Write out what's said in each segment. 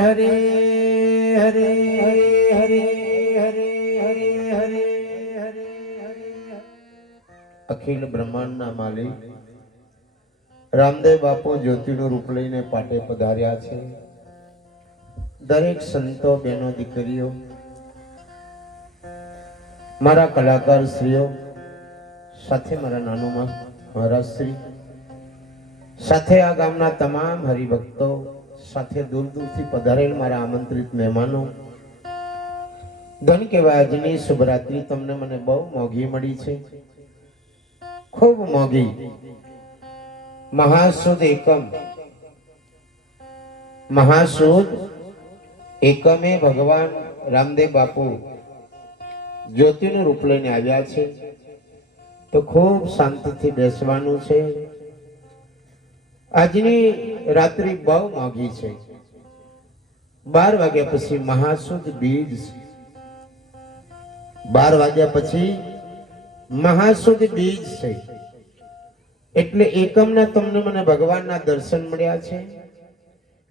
હરે હરે હરે હરે હરે હરે હરે હરે. અખિલ બ્રહ્માંડના માલિક રામદેવ બાપુ જ્યોતિનું રૂપ લઈને પાટે પધાર્યા છે. દરેક સંતો, બહેનો, દીકરીઓ, મારા કલાકાર શ્રીઓ, સાથે મારા નાનુમાં મહારાજ શ્રી, સાથે આ ગામના તમામ હરિભક્તો, સાથે દૂર દૂરથી પધારેલ મારા આમંત્રિત મહેમાનો, ધન કહેવાય આજની શુભરાત્રી તમને મને બહુ મોંઘી મળી છે, ખૂબ મોંઘી. મહાસુદ એકમ, મહાસુદ એકમે ભગવાન રામદેવ બાપુ જ્યોતિનું રૂપ લઈને આવ્યા છે, તો ખૂબ શાંતિથી બેસવાનું છે. આજની રાત્રિ બહુ મોંઘી છે. 12 વાગ્યા પછી મહાસુદ બીજ, 12 વાગ્યા પછી મહાસુદ બીજ છે. એટલે એકમના તમને મને ભગવાનના દર્શન મળ્યા છે,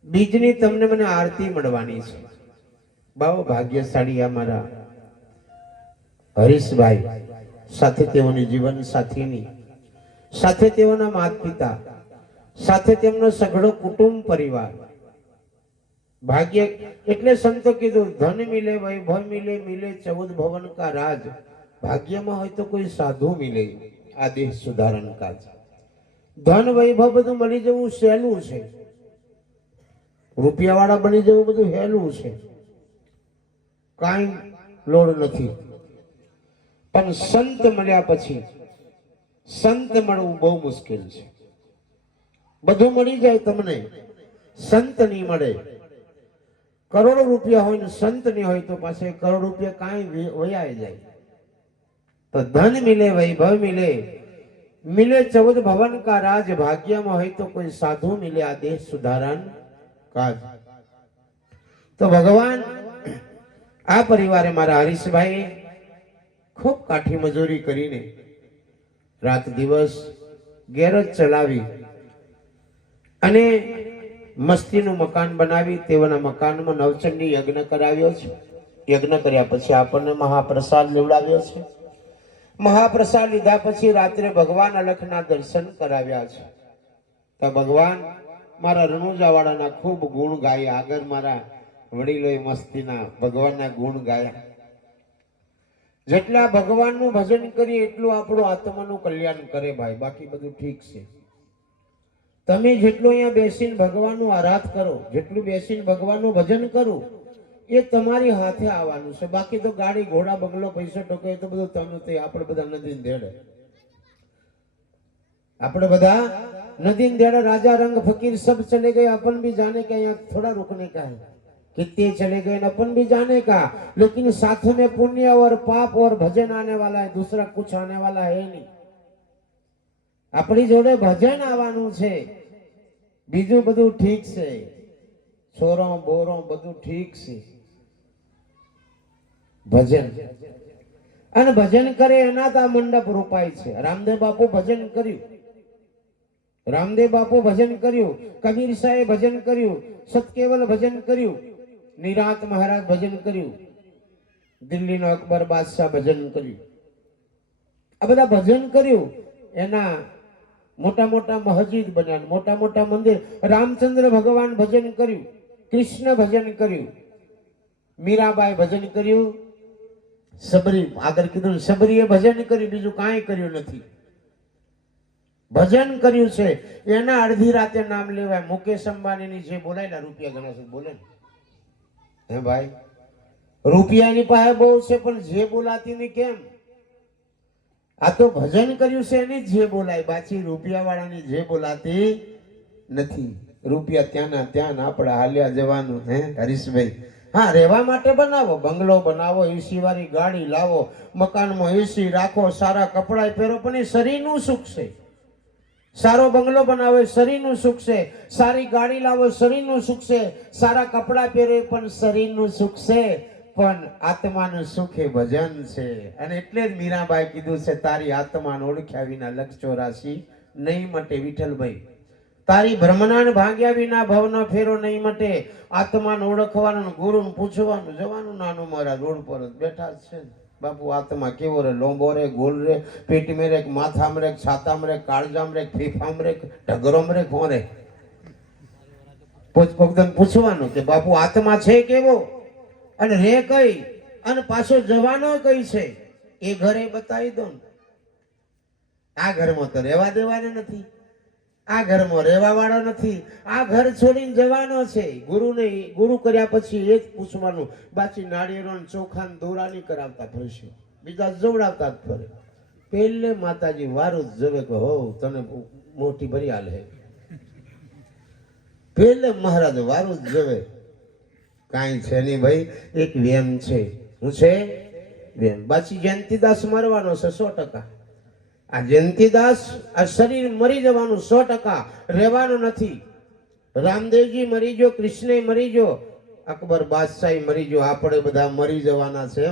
બીજની તમને મને આરતી મળવાની છે. બહુ ભાગ્યશાળી અમારા હરીશભાઈ, સાથે તેઓની જીવન સાથીની, સાથે તેઓના માતા પિતા, સાથે તેમનો સઘળો કુટુંબ પરિવાર. ભાગ્ય એટલે સંતો કીધું, ધન મિલે વૈભવ મિલે, મિલે 14 ભવન કા રાજ. ભાગ્યમાં હોય તો કોઈ સાધુ મિલે, આ દેહ સુધારણ કાજ. ધન વૈભવ બધું મળી જવું સહેલું છે, રૂપિયા વાળા બની જવું બધું હેલું છે, કાંઈ લોડ નથી. પણ સંત મળ્યા પછી સંત મળવું બહુ મુશ્કેલ છે. બધું મળી જાય તમને, સંત નહીં મળે. કરોડો રૂપિયા હોય ને સંત નહીં હોય તો પાસે કરોડ રૂપિયા કાંઈ વયા જાય. તો ધન મિલે, વૈભવ મિલે, મિલે 14 ભવન કા રાજ. ભાગ્યમાં હોય તો કોઈ સાધુ મિલે, આ દેશ સુધારણ કાજ. તો ભગવાન આ પરિવારે મારા હરીશભાઈ ખૂબ કાઠી મજૂરી કરીને રાત દિવસ ગેરેજ ચલાવી અને મસ્તીનું મકાન બનાવી તેઓના મકાનમાં નવચંડી યજ્ઞ કરાવ્યો છે. યજ્ઞ કર્યા પછી આપણને મહાપ્રસાદ લેવડાવ્યો છે. મહાપ્રસાદ લીધા પછી રાત્રે ભગવાન અલખના દર્શન કરાવ્યા છે. તો ભગવાન મારા રણુજાવાળાના ખૂબ ગુણ ગાયા. આગળ મારા વડીલોએ મસ્તીના ભગવાનના ગુણ ગાયા. જેટલા ભગવાનનું ભજન કરીએ એટલું આપણું આત્માનું કલ્યાણ કરે ભાઈ. બાકી બધું ઠીક છે. તમે જેટલું અહીંયા બેસીને ભગવાનનું આરાધ કરો, જેટલું બેસીને ભગવાનનું ભજન કરો, એ તમારી હાથે આવવાનું છે. બાકી તો ગાડી ઘોડા બંગલો પૈસા ટોકે તો બધું તમને તે આપણે બધા નદી દેડે, આપણે બધા नदी देड़ा राजा रंग फकीर सब चले गए, अपन भी जाने का यहाँ थोड़ा रुकने का है. कितने चले गए अपन भी जाने का, लेकिन साथ में पुण्य और पाप और भजन आने वाला है, दूसरा कुछ आने वाला है नहीं. अपनी जोड़े भजन आवानु छे, बीजू बधु ठीक से, छोरो बोरो बधु ठीक से. भजन અને ભજન કરે એના તા મંડપ રોપાય છે. રામદેવ બાપુ ભજન કર્યું, રામદેવ બાપુ ભજન કર્યું, કબીર સાહેબ ભજન કર્યું, સતકેવલ ભજન કર્યું, નિરાત મહારાજ ભજન કર્યું, દિલ્હીનો અકબર બાદશાહ ભજન કર્યું. આ બધા ભજન કર્યું, એના મોટા મોટા મસ્જિદ બન્યા, મોટા મોટા મંદિર. રામચંદ્ર ભગવાન ભજન કર્યું, કૃષ્ણ ભજન કર્યું, મીરાબાઈ ભજન કર્યું, સબરી આગળ કીધું સબરીએ ભજન કર્યું, બીજું કાંઈ કર્યું નથી. ભજન કર્યું છે. એના અડધી રાતે નામ લેવાય. મુકેશ અંબાણીની જે બોલાયેલા રૂપિયા ઘણા છે બોલે ને, હે ભાઈ, રૂપિયાની પાસે બહુ છે પણ જે બોલાતી ને કેમ? આ તો ભજન કર્યું છે એની જે બોલાય, બાકી રૂપિયા વાળાની જે બોલાતી નથી. રૂપિયા ત્યાંના ત્યાં આપણે હાલ્યા જવાનું. હે હરીશભાઈ, હા, રહેવા માટે બનાવો, બંગલો બનાવો, એસી વાળી ગાડી લાવો, મકાનમાં એસી રાખો, સારા કપડા પહેરો, પણ એ શરીરનું સુખ છે. સારો બંગલો બનાવો શરીરનું સુખ છે, સારી ગાડી લાવો શરીરનું સુખ છે, સારા કપડા પહેરો પણ શરીરનું સુખ છે, પણ આત્માનું સુખ એ ભજન છે. અને એટલે જ મીરાબાઈ કીધું છે, તારી આત્માને ઓળખ્યા વિના લક્ષ 84 નહીં મટે. વિઠ્ઠલભાઈ, તારી ભ્રમણાને ભાગ્યા વિના ભવનો ફેરો નહીં મટે. આત્માને ઓળખવાનું, ગુરુને પૂછવાનું, જવાનું. નાનું મારા રોડ પર જ બેઠા જ છે ને. બાપુ આત્મા કેવો રે? લોંબો રે, ગોલ રે, પેટમાં રે, માથામાં રે, છાતામાં રે, કાળજામાં રે, ફીફામાં રે, ઢગરોમાં રે, કોણ રે? પૂછવાનું કે બાપુ આત્મા છે કેવો અને રે કઈ અને પાછો જવાનો કઈ છે એ ઘરે બતાવી દો ને. આ ઘરમાં તો રહેવા દેવાના નથી, આ ઘરમાં રહેવા વાળો નથી, આ ઘર છોડીને જવાનો છે. ગુરુ કર્યા પછી એ જ પૂછવાનું. બાકી નાળિયેરો ચોખા દોરાની કરાવતા ફરશે, બીજા જોવડાવતા જ ફરે. પેલે માતાજી વારું જ જવે કે હો તને મોટી ભરી હાલે. પેલે મહારાજ વારું જ જવે. કાંઈ છે નહીં ભાઈ, એક વેમ છે. શું છે? વેમ. બાકી જયંતિદાસ મરવાનો છે 100%. આ જયંતિદાસ આ શરીર મરી જવાનું 100%, રહેવાનું નથી. રામદેવજી મરી ગયો, કૃષ્ણ મરી ગયો, અકબર બાદશાહી મરી ગયો, આપણે બધા મરી જવાના છે.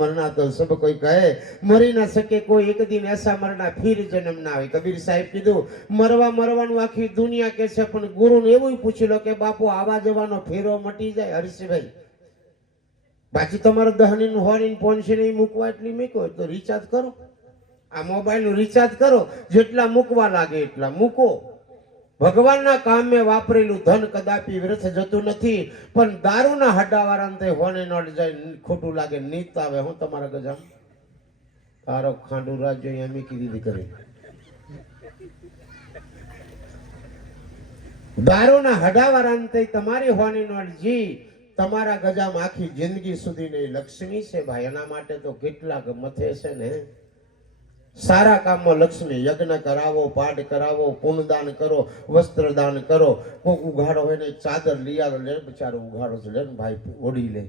મરના તો સબ કોઈ કહે, મરી ના શકે કોઈ એક દિન એસા મરના ફિર જન્મ ના આવે. કબીર સાહેબ કીધું મરવાનું આખી દુનિયા કે છે, પણ ગુરુને એવું પૂછી લો કે બાપુ આવા જવાનો ફેરો મટી જાય. હર્ષભાઈ બાકી તમારો દહની હોરી પોનસી નહીં મૂકવા એટલી મૂકો તો રિચાર્જ કરો. આ મોબાઈલ નું રિચાર્જ કરો, જેટલા મૂકવા લાગે એટલા મૂકો. ભગવાનના કામે વાપરેલું ધન કદાપી વ્યર્થ જતું નથી. પણ દારૂના હડાવાળા હોને નડ જાય, ખોટું લાગે, નીત આવે. હું તમારા ગજામ તારો ખાંડુ રાજ્ય એમ કીધી કરી. દારૂના હડાવાળા તમારી હોની નડ જી તમારા ગજામ આખી જિંદગી સુધી ની લક્ષ્મી છે ભાઈ. એના માટે તો કેટલાક મથે છે ને. સારા કામમાં લક્ષ્મી. યજ્ઞ કરાવો, પાઠ કરાવો, પુણ્યદાન કરો, વસ્ત્રદાન કરો. કોક ઉઘાડો હોય ને ચાદર લઈ આવો, લે બચારો ઉઘાડો છે, લે ભાઈ ઓઢી લે,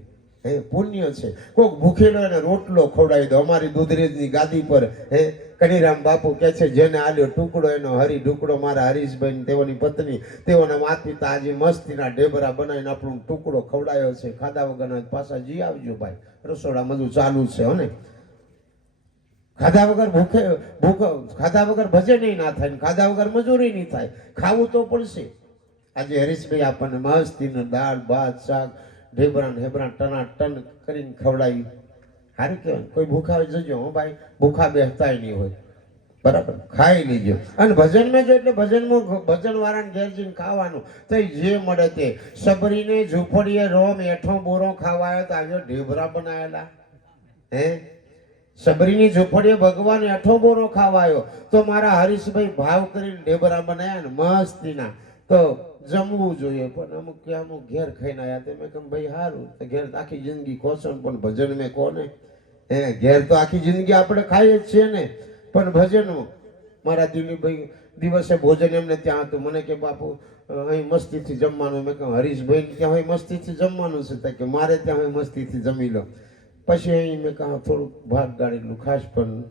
હે પુણ્ય છે. કોક ભૂખેલો એને રોટલો ખવડાવી દો. અમારી દુધરેજની ગાદી પર હે કનીરામ બાપુ કે છે, જેને આલ્યો ટુકડો એનો હરી ઢુકડો. મારા હરીશભાઈ તેઓની પત્ની, તેઓના માતા પિતા આજે મસ્તીના ઢેબરા બનાવીને આપણું ટુકડો ખવડાયો છે. ખાધા વગર પાછા જી આવજો ભાઈ, રસોડા બધું ચાલુ છે. હો ને ખાધા વગર ખાધા વગર ભજન ના થાય, ખાધા વગર મજૂરી નહીં થાય. ખાવું તો પડશે. આજે હરીશભાઈ આપણને મસ્તીનું દાળ ભાત શાક ઢેબરા હેબરા ટના ટન કરીને ખવડાવી. સારું કહેવાય. કોઈ ભૂખા જજો હો ભાઈ, ભૂખા બેસતા નહીં હોય, બરાબર, ખાઈ લેજો. અને ભજનમાં જો એટલે ભજનમાં ભજન વાળાને ઘેર જઈને ખાવાનું તો જે મળે તે. સબરીને ઝૂંપડીએ રોમ એઠો બોરો ખાવા આવ્યો તો આવ્યો ઢેબરા બનાવેલા. હે સબરીની ઝૂંપડીએ ભગવાન એઠો બોરો ખાવા આવ્યો તો મારા હરીશભાઈ ભાવ કરીને ઢેબરા બનાવ્યા ને મસ્તીના. તો જમવું જોઈએ. પણ અમુક ઘેર ખાઈને આવ્યા તો મેં કહ્યું ભાઈ સારું, ઘેર આખી જિંદગી ખોશો પણ ભજન મેં કોને. હે ઘેર તો આખી જિંદગી આપણે ખાઈએ જ છીએ ને, પણ ભજન. મારા દિલીપભાઈ દિવસે ભોજન એમને ત્યાં હતું. મને કે બાપુ અહીં મસ્તીથી જમવાનું. મેં કહ્યું હરીશભાઈ ત્યાં હોય મસ્તીથી જમવાનું છે કે મારે ત્યાં હોય મસ્તીથી જમી લો. પછી અહીં મેં કહ્યું થોડુંક ભાગ ગાળેલું ખાસ, પણ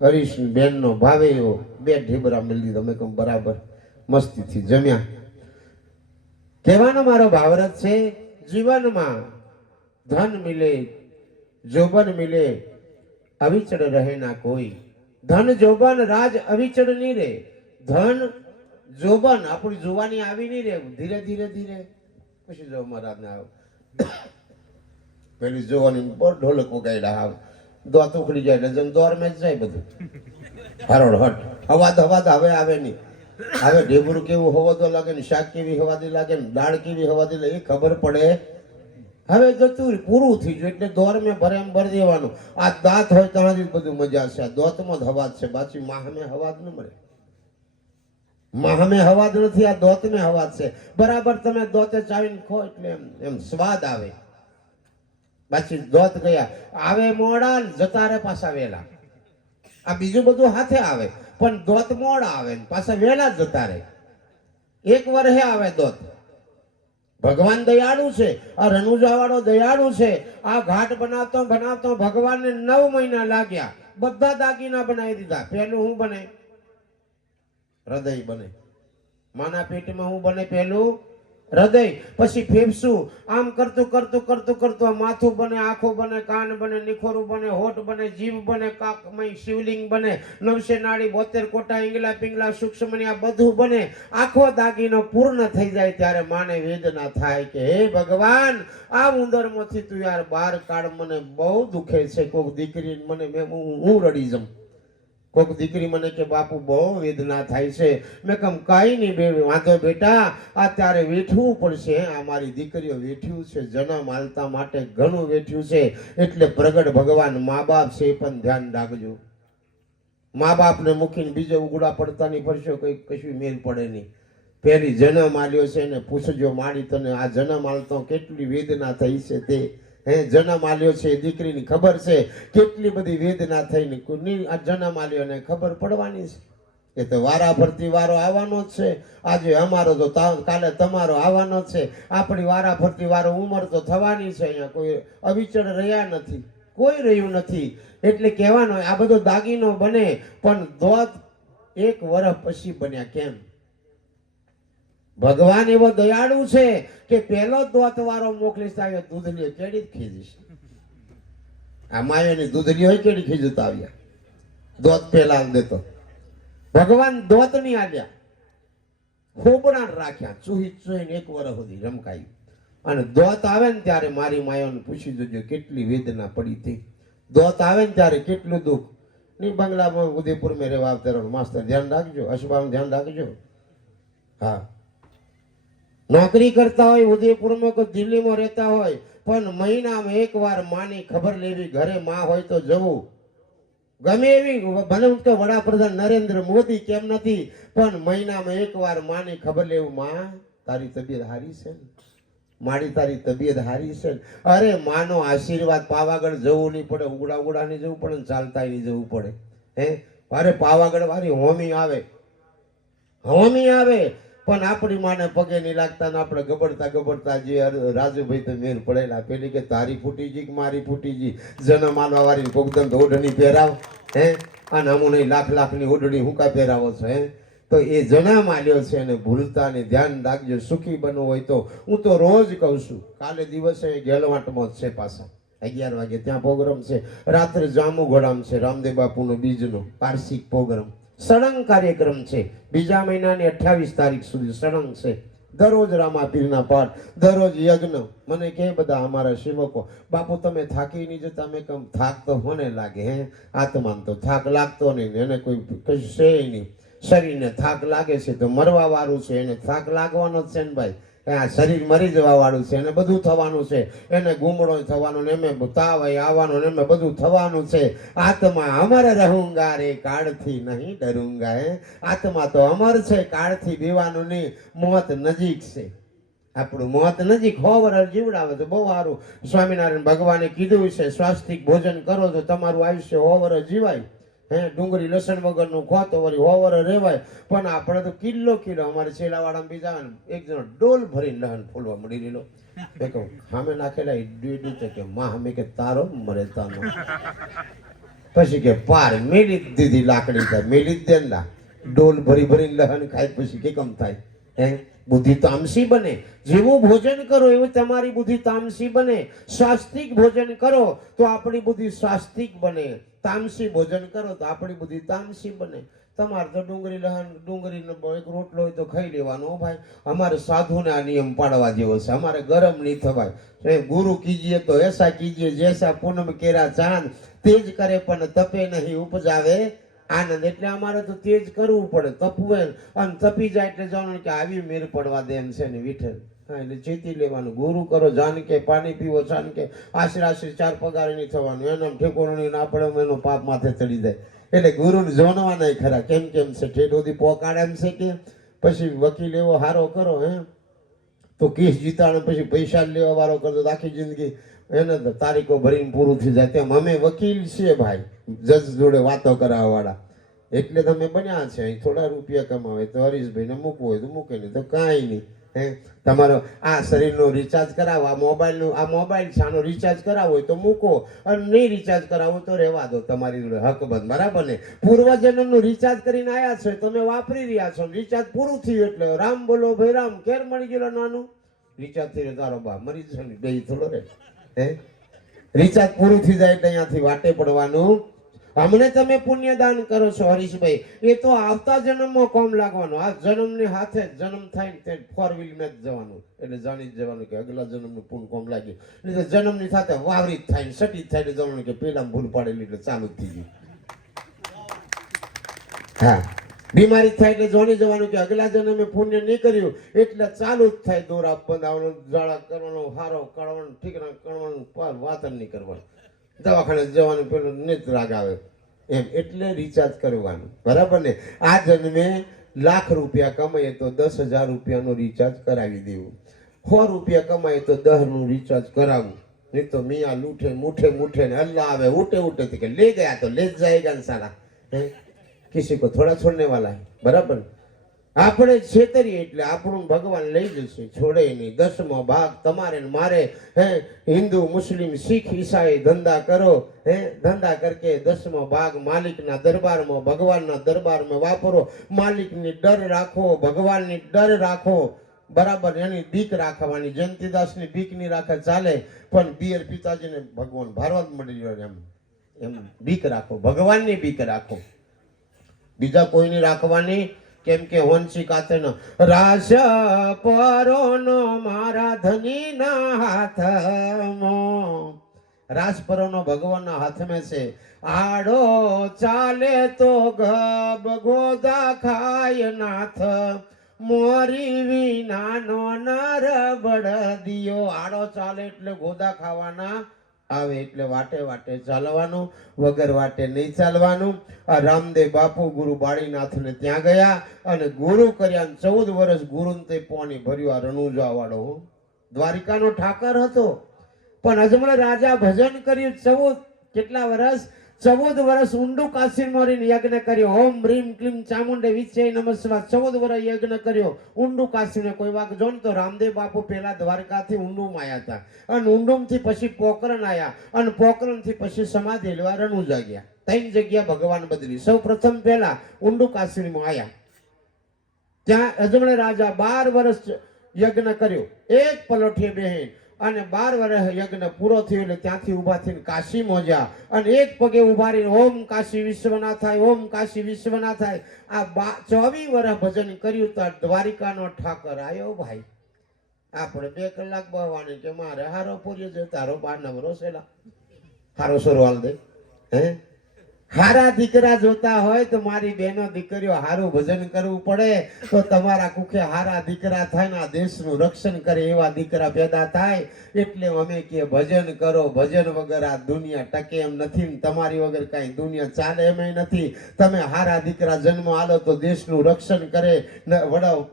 હરીશ બેનનો ભાવે એવો 2 ઢેબરા મળી લીધો. મેં કહ્યું બરાબર, મસ્તીથી જમ્યા. કહેવાનો મારો ભાવરત છે, જીવનમાં ધન મિલે જોબન મિલે અવિચળ રહે ના કોઈ. ધન જોબન રાજ અવિચળ નહીં રે. ધન જોબન આપણી જોવાની આવી નહીં રે. ધીરે ધીરે ધીરે પછી જો મહારાજ ને આવ પેલી જોવાની પર ઢોલક વગાડ્યા આવ દોત ઉખડી જાય એટલે દોર મેચ જાય બધું હરોડ હટ. હવાદ હવે આવે નહીં. હવે ઢેબરું કેવું હવાદો લાગે ને, શાક કેવી હવાદી લાગે ને, દાળ કેવી હવાદી લાગે એ ખબર પડે. હવે જતું પૂરું થઈ ગયું એટલે દોર મેં ભરે એમ ભરી દેવાનું. આ દાંત હોય તમારી બધું મજા છે. આ દોતમાં જ હવાદ છે, બાકી માહમે હવાદ ન મળે. માહમે હવાદ નથી, આ દોતમે હવાદ છે. બરાબર તમે દોતે ચાવીને ખો એટલે એમ સ્વાદ આવે. બાકી દોત ગયા આવે મોડા જતા રે પાછા વેલા. આ બીજું બધું હાથે આવે પણ દોત મોડા આવે પાછા વેલા જતા રહે. 1 વર્ષે આવે દોત. ભગવાન દયાળુ છે. આ રણુજા વાળો દયાળુ છે. આ ઘાટ બનાવતો ભગવાનને 9 મહિના લાગ્યા. બધા દાગીના બનાવી દીધા. પહેલું હું બને? હૃદય બને. માના પેટમાં હું બને? પહેલું હૃદય, પછી ફેફસું, આમ કરતું કરતું કરતું કરતું આ માથું બને, આંખો બને, કાન બને, નિખોરું બને, હોઠ બને, જીભ બને, કાકમય શિવલિંગ બને, નવસે નાડી, 72 કોટા, ઈંગલા પિંગલા, સૂક્ષ્મની આ બધું બને. આખો દાગીનો પૂર્ણ થઈ જાય ત્યારે માને વેદના થાય કે હે ભગવાન, આ ઉંદરમાંથી તું યાર બહાર કાઢ, મને બહુ દુખે છે. કોક દીકરી મને હું રડી જમ. કોક દીકરી મને કે બાપુ બહુ વેદના થાય છે. મેં કમ કઈ નહીં બે વાંધો બેટા, અત્યારે વેઠવું પડશે. આ મારી દીકરીઓ વેઠ્યું છે, જન્મ આલતા માટે ઘણું વેઠ્યું છે. એટલે પ્રગટ ભગવાન મા બાપ છે એ પણ ધ્યાન રાખજો. મા બાપને મૂકીને બીજે ઉગડા પડતા નહીં ફરશો, કઈ કશું મેલ પડે નહીં. પેલી જન્મ આલ્યો છે એને પૂછજો, માડી તને આ જન્મ આલતો કેટલી વેદના થઈ છે તે. હે જન્મ આલ્યો છે દીકરીની ખબર છે કેટલી બધી વેદના થઈને આ જન્મ આલ્યો ને ખબર પડવાની છે. એ તો વારા ફરતી વારો આવવાનો જ છે. આજે અમારો તો કાલે તમારો આવવાનો જ છે. આપણી વારા ફરતી વારો ઉંમર તો થવાની છે. અહીંયા કોઈ અવિચળ રહ્યા નથી, કોઈ રહ્યું નથી. એટલે કહેવાનો આ બધો દાગીનો બને પણ દોત 1 વર્ષ પછી બન્યા. કેમ? ભગવાન એવો દયાળુ છે કે પેલો દોત વાળો મોકલીશ આવ્યો દૂધલીઓ કેડી જ ખીજીશ. આ માયોની દૂધલી હોય કેડી ખીજતા આવ્યા, દોત પેલા દેતો. ભગવાન દોત ની આવ્યા, ખોબડા રાખ્યા, ચૂહી ચૂહીને 1 વર્ષ સુધી રમકાયું. અને દોત આવે ને ત્યારે મારી માયોને પૂછી જોજો કેટલી વેદના પડી હતી. દોત આવે ને ત્યારે કેટલું દુઃખ. ની બંગલામાં ઉદયપુર મેં રહેવા આવતા માસ્તર ધ્યાન રાખજો, અશબામ ધ્યાન રાખજો. હા, નોકરી કરતા હોય ઉદયપુરમાં કે દિલ્હીમાં રહેતા હોય, પણ મહિનામાં 1 વાર માની ખબર લેવી. ઘરે માં હોય તો જવું. ગમે એવી ભલે કે વડાપ્રધાન નરેન્દ્ર મોદી કેમ નથી, પણ મહિનામાં 1 વાર માની ખબર લેવું. માં તારી તબિયત હારી છે? મારી તારી તબિયત હારી છે? અરે માનો આશીર્વાદ. પાવાગઢ જવું નહીં પડે, ઉગડા ઉગડા નહીં જવું પડે, ચાલતા નહીં જવું પડે. હે અરે પાવાગઢ વાળી હોમી આવે, હોમી આવે, પણ આપણી માને પગે નહીં લાગતા ને આપણે ગબડતા ગબડતા જે રાજુભાઈ તો મેર પડેલા. પેલી કે તારી ફૂટી જી કે મારી ફૂટી જી, જન્મ આલવા વાળી કોકદમ ઓઢણી પહેરાવ. હે અને અમુ નહીં લાખ ની ઓઢણી હું કા પહેરાવો છો? હે તો એ જન્મ આલ્યો છે એને ભૂલતા ને ધ્યાન રાખજો. સુખી બનવું હોય તો હું તો રોજ કહું છું. કાલે દિવસે ગેલવાટમાં જ છે, પાછા 11 વાગે ત્યાં પ્રોગ્રામ છે. રાત્રે જામુઘોડામ છે રામદેવ બાપુનો બીજનો વાર્ષિક પ્રોગ્રામ, સળંગ કાર્યક્રમ છે. બીજા મહિનાની 28 તારીખ સુધી સળંગ છે. દરરોજ રામાપીરના પાઠ, દરરોજ યજ્ઞ. મને કે બધા અમારા સેવકો, બાપુ તમે થાકી નહીં જતા? મેં કમ થાક તો મને લાગે. હે આત્માને તો થાક લાગતો નહીં, એને કોઈ કશું છે નહીં. શરીરને થાક લાગે છે તો મરવા વાળું છે, એને થાક લાગવાનો જ છે ને ભાઈ. આ શરીર મરી જવા વાળું છે, એને બધું થવાનું છે. એને ગુમડો થવાનો ને એમે તાવ આવવાનો ને એમે બધું થવાનું છે. આત્મા અમર રહુંગા રે, કાળથી નહીં ડરુંગા. હે આત્મા તો અમર છે, કાળથી બીવાનું નહીં. મોત નજીક છે, આપણું મોત નજીક. 100 વર્ષ જીવડાવે તો બહુ સારું. સ્વામિનારાયણ ભગવાને કીધું છે સ્વાસ્તિક ભોજન કરો તો તમારું આયુષ્ય 100 વર્ષ જીવાય. હે ડુંગળી લસણ વગરનું ખો તો વળી 100 વર્ષ રહેવાય. પણ આપણે તો કિલો અમારે છેલાવાળામાં બીજા એક જણો ડોલ ભરીને લહન ફૂલવા મળી લીલો. મેં કહું સામે નાખેલા ઈડું કે માં અમે કે તારો મરે તાનો. પછી કે પાર મેલી દીધી લાકડી થાય, મેલી જ દે ને ડોલ ભરી ભરીને લહન ખાય પછી કે કમ થાય? હે બુદ્ધિ તામસી બને. જેવું ભોજન કરો એવું તમારી બુદ્ધિ તામસી બને. સ્વાસ્તિક ભોજન કરો તો આપણી બુદ્ધિ સ્વાસ્તિક બને. તામસી ભોજન કરો તો આપણી બુદ્ધિ તામસી બને. તમારે તો ડુંગળી લહન ડુંગળીનો એક રોટલો હોય તો ખાઈ લેવાનો. ભાઈ અમારે સાધુને આ નિયમ પાડવા જેવો છે. અમારે ગરમ નહીં થવાય. ગુરુ કીજીએ તો એસા કીજીએ જૈસા પૂનમ કેરા ચાંદ, તેજ કરે પણ તપે નહીં ઉપજાવે આનંદ. એટલે અમારે તો તેજ કરવું પડે, તપવું. અને તપી જાય એટલે જાણો કે આવી મેર પડવા દે એમ છે ને વિઠ્ઠલ. હા એટલે ચેતી લેવાનું. ગુરુ કરો જાનકે, પાણી પીવો જાનકે, આશરે 4 પગાર નહીં થવાનું. એનો ઠેકોણું નહીં ના પડે એનો પાપ માથે ચડી જાય. એટલે ગુરુને જોનવાના ખરા કેમ કેમ છે ઠેઠ સુધી પોકાડ એમ છે કે પછી વકીલ એવો હારો કરો. હે તો કેસ જીતાડે પછી પૈસા લેવા વાળો કરતો આખી જિંદગી એને તારીખો ભરીને પૂરું થઈ જાય. તેમ અમે વકીલ છીએ ભાઈ, જજ જોડે વાતો કરાવવા વાળા. એટલે તમે બન્યા છે. થોડા રૂપિયા કમાવે તો હરીશભાઈને મૂકવું હોય તો મૂકે નહીં તો કાંઈ નહીં. હે તમારો આ શરીરનો રિચાર્જ કરાવો, આ મોબાઈલ છે આનો રિચાર્જ કરાવો હોય તો મૂકો, અને નહીં રિચાર્જ કરાવો તો રહેવા દો, તમારી જોડે હકબંધ, બરાબર ને? પૂર્વજન્મનું રિચાર્જ કરીને આવ્યા છો, તમે વાપરી રહ્યા છો, રિચાર્જ પૂરું થયું એટલે રામ બોલો ભાઈ રામ, કેર મળી ગયેલો નાનું રિચાર્જ થઈ રહ્યો, તારો બા મરી જશે ને બે થોડો રે, હે રિચાર્જ પૂરું થઈ જાય એટલે અહીંયાથી વાટે પડવાનું. હમણે તમે પુણ્યદાન કરો છો હરીશભાઈ, એ તો આવતા જન્મમાં કોમ લાગવાનો, આ જન્મની હાથે જન્મ થાય ને તે 4 વ્હીલ માં જ જવાનું, એટલે જાણી જ જવાનું કે અગલા જન્મનું પુણ્ય કોમ લાગ્યું, એટલે જન્મની સાથે વાવરી થાય ને સટી થાય એટલે જવાનું કે પેલા ભૂલ પાડેલી એટલે ચાલુ જ થઈ ગયું. હા, બીમારી થાય એટલે જોણી જવાનું કે અગલા જન્મે પુણ્ય નહીં કર્યું એટલે ચાલુ જ થાય, દોરા બંધાવવાનું, જાળા કરવાનો, હારો કાઢવાનો, ઠીકરા કરવાનું, વાત નહીં કરવાનું, દવાખાને જવાનું, પેલું નિત રાગ આવે એમ, એટલે રિચાર્જ કરવાનું, બરાબર ને? આ જન્મે લાખ રૂપિયા કમાઈએ તો 10,000 રૂપિયાનું રિચાર્જ કરાવી દેવું, 100 રૂપિયા કમાઈએ તો 10 નું રિચાર્જ કરાવવું, નહીં તો મિયા લૂઠે મૂઠે ને અલ્લાહ આવે ઉઠે કે ले गया तो ले जाएगा साला, किसी को थोड़ा छोड़ने वाला है, बराबर? આપણે છેતરીએ એટલે આપણું ભગવાન લઈ જશે, છોડે નહીં. 10મો ભાગ તમારે ને મારે, હે હિન્દુ મુસ્લિમ શીખ ઈસાઈ ધંધા કરો, હે ધંધા કરકે 10મો ભાગ માલિકના દરબારમાં ભગવાનના દરબારમાં વાપરો, માલિકની ડર રાખો, ભગવાનની ડર રાખો, બરાબર? એની બીક રાખવાની, જયંતિદાસની બીક નહીં રાખે ચાલે, પણ બિયર પિતાજીને ભગવાન ભારવા જ મળી ગયો, એમ બીક રાખો, ભગવાનની બીક રાખો, બીજા કોઈની રાખવાની. કેમ કે હોંસી કાતેનો રાસ પરોનો મારા ધનીના હાથમાં, રાસ પરોનો ભગવાનના હાથમાં છે, આડો ચાલે તો ગબ ગોદા ખાય નાથ, મોરી વિનાનો નર બળદિયો, આડો ચાલે એટલે ગોદા ખાવાના આવે, એટલે વાટે વાટે ચાલવાનું, વગર વાટે નહીં ચાલવાનું. આ રામદેવ બાપુ ગુરુ બાળીનાથને ત્યાં ગયા અને ગુરુ કર્યા, 14 વર્ષ ગુરુ તે પાણી ભર્યું. આ રણુજા વાળો દ્વારિકાનો ઠાકર હતો, પણ અજમલ રાજા ભજન કર્યું કેટલા વર્ષ? 14 વર્ષ ઊંડું કાશી મારીને યજ્ઞ કર્યો, ઓમ રીમ ક્લીમ ચામુંડે વિશે નમસ્કાર, 14 વર્ષ યજ્ઞ કર્યો ઊંડું કાશીને. કોઈ વાક જો ને તો રામદેવ બાપુ પેલા દ્વારકાથી ઊંડું આયા હતા, અને ઊંડું થી પછી પોકરણ આયા, અને પોકરણ થી પછી સમાધિ લેવા રણુજા ગયા. 3 જગ્યા ભગવાન બદલી. સૌ પ્રથમ પેલા ઊંડું કાશીમાં આયા, ત્યાં અજમલ રાજા 12 વર્ષ યજ્ઞ કર્યો, એક પલોઠીએ બેહીને, અને 12 વર્ષ યજ્ઞ પૂરો થયો એટલે ત્યાંથી ઉભા થઈને કાશી મોજા, અને એક પગે ઉભા રહીને ઓમ કાશી વિશ્વનાથાય, ઓમ કાશી વિશ્વનાથાય. આ 24 વર્ષ ભજન કર્યું તો દ્વારિકાનો ઠાકર આવ્યો ભાઈ. આપણે 2 કલાક બહવાની કે મારે હારો પૂર્યો છે, તારો 12 વર્ષ એલા હારો સરવાલ દે, હે હારા દીકરા જોતા હોય તો મારી બહેનો દીકરીઓ હારું ભજન કરવું પડે, તો તમારા કુખે હારા દીકરા થાય ને આ દેશનું રક્ષણ કરે એવા દીકરા પેદા થાય. એટલે અમે કે ભજન કરો, ભજન વગર આ દુનિયા ટકે એમ નથી, તમારી વગર કઈ દુનિયા ચાલે એમ નથી. તમે હારા દીકરા જન્મ આલો તો દેશનું રક્ષણ કરે,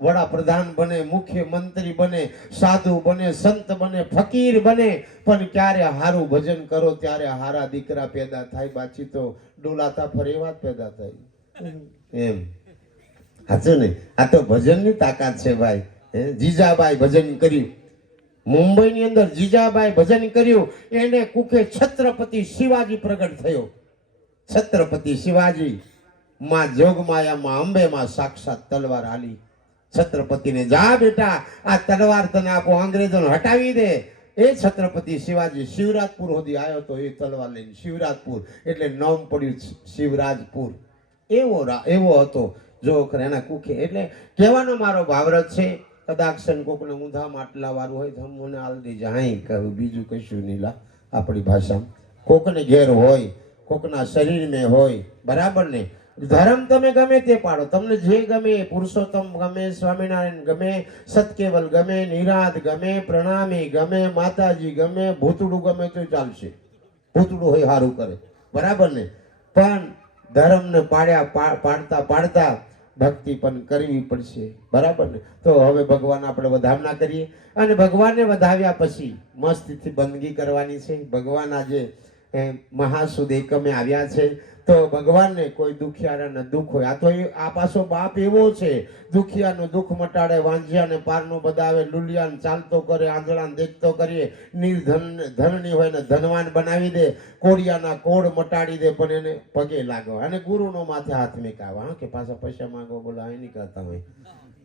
વડાપ્રધાન બને, મુખ્યમંત્રી બને, સાધુ બને, સંત બને, ફકીર બને, પણ ક્યારે હારું ભજન કરો ત્યારે હારા દીકરા પેદા થાય, બાકી તો ડોલાતા ફરે એવા પેદા થાય એમ. સાચું ને? આ તો ભજનની તાકાત છે ભાઈ. જીજાબાઈ ભજન કર્યું, મુંબઈની અંદર જીજાબાઈ ભજન કર્યું, એને કુખે છત્રપતિ શિવાજી પ્રગટ થયો. છત્રપતિ શિવાજી માં જોગમાયામાં અંબેમાં સાક્ષાત તલવાર આલી. છત્રપતિને જા બેટા આ તલવાર તને આપો, અંગ્રેજોને હટાવી દે. એ છત્રપતિ શિવાજી શિવરાજપુર સુધી આવ્યો તો એ તલવાર લઈને, શિવરાજપુર એટલે નામ પડ્યું શિવરાજપુર. એવો હતો જો એના કુખે. એટલે કહેવાનો મારો ભાવરત છે, કદાચ કોકને ઊંધા માટલા વાળું હોય તો મને હાલ દેજે, હાઈ કહું, બીજું કશું નહીં. લા આપણી ભાષામાં કોકને ઘેર હોય, કોકના શરીરને હોય, બરાબર ને? ધર્મ તમે ગમે તે પાડો, તમને જે ગમે, પુરુષોત્તમ ગમે, સ્વામિનારાયણ ગમે, સતકેવલ ગમે, નિરાદ ગમે, પ્રણામી ગમે, માતાજી ગમે, ભૂતડું ગમે તો ચાલશે. ભૂતડું હોય સારું કરે, બરાબર ને? પણ ધર્મને પાડતા ભક્તિ પણ કરવી પડશે, બરાબર ને? તો હવે ભગવાન આપણે વધામણા કરીએ, અને ભગવાનને વધાવ્યા પછી મસ્તીથી બંદગી કરવાની છે. ભગવાન આજે મહાસુદ એકમે આવ્યા છે તો ભગવાનને કોઈ દુખિયારાને દુઃખ હોય, આ તો આ પાછો બાપ એવો છે, દુખિયાનું દુઃખ મટાડે, વાંઝિયાને પારનું બધાવે, લુલિયાને ચાલતો કરે, આંધળાને દેખતો કરીએ, નિર્ધન ધનની હોય ને ધનવાન બનાવી દે, કોડિયાના કોડ મટાડી દે, પણ એને પગે લાગવા અને ગુરુનો માથે હાથ મેકાવા. હા, કે પાછા પૈસા માંગો બોલો અહીં નહીં કરતા હોય.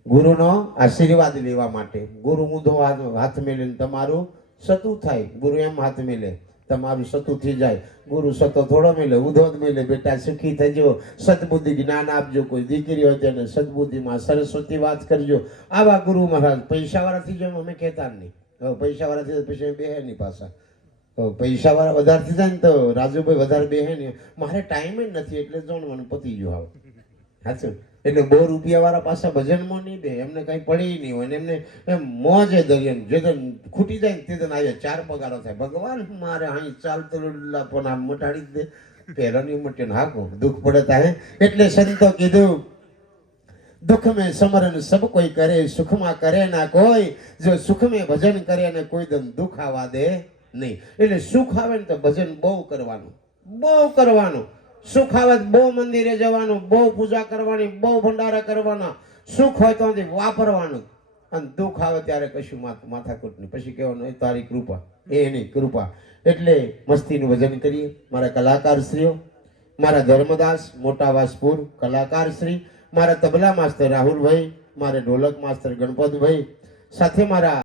ગુરુનો આશીર્વાદ લેવા માટે ગુરુ ઊંધો હાથ મેલીને તમારું સતું થાય. ગુરુ એમ હાથ મેલે તમારું સતું થઈ જાય. ગુરુ સતો થોડો મેલે, ઊંધો જ મેલે. બેટા સુખી થજો, સદબુદ્ધિ જ્ઞાન આપજો, કોઈ દીકરી હોય તેને સદબુદ્ધિમાં સરસ્વતી વાત કરજો. આવા ગુરુ મહારાજ પૈસા વાળા થઈ જાય અમે કહેતા નહીં. હવે પૈસા વાળા થઈ પછી બેહે નહીં પાછા. પૈસા વાળા વધારે થઈ જાય ને તો રાજુભાઈ વધારે બેહે નહીં. મારે ટાઈમ જ નથી એટલે જોણવાનું પતી ગયું. આવે સાચું. એટલે બહુ રૂપિયા વાળા પાછા ભજનમાં નહીં બે, એમને કઈ પડી નહીં હોય, એમને એમ મોજે દરિયમ જે ખૂટી જાય ને તે તો આવે 4 પગારો થાય. ભગવાન મારે અહીં ચાલતો પણ આમ મટાડી દે, પહેલા નહીં મટે હાકો દુઃખ પડે થાય. એટલે સંતો કીધું દુઃખ મેં સમરણ સબ કોઈ કરે, સુખમાં કરે ના કોઈ. જો સુખ મેં ભજન કરે ને કોઈ દમ દુઃખ આવવા દે નહીં. એટલે સુખ આવે ને તો ભજન બહુ કરવાનું, બહુ કરવાનું. સુખ આવે બહુ મંદિરે જવાનું, બહુ પૂજા કરવાની, બહુ ભંડારા કરવાના. સુખ હોય તો વાપરવાનું, અને દુઃખ આવે ત્યારે કશું માથાકૂટ નહીં. પછી કહેવાનું તારી કૃપા, એની કૃપા. એટલે મસ્તીનું ભજન કરીએ. મારા કલાકાર શ્રીઓ, મારા ધર્મદાસ મોટા વાસપુર કલાકાર શ્રી, મારા તબલા માસ્તર રાહુલભાઈ, મારે ઢોલક માસ્તર ગણપતભાઈ, સાથે મારા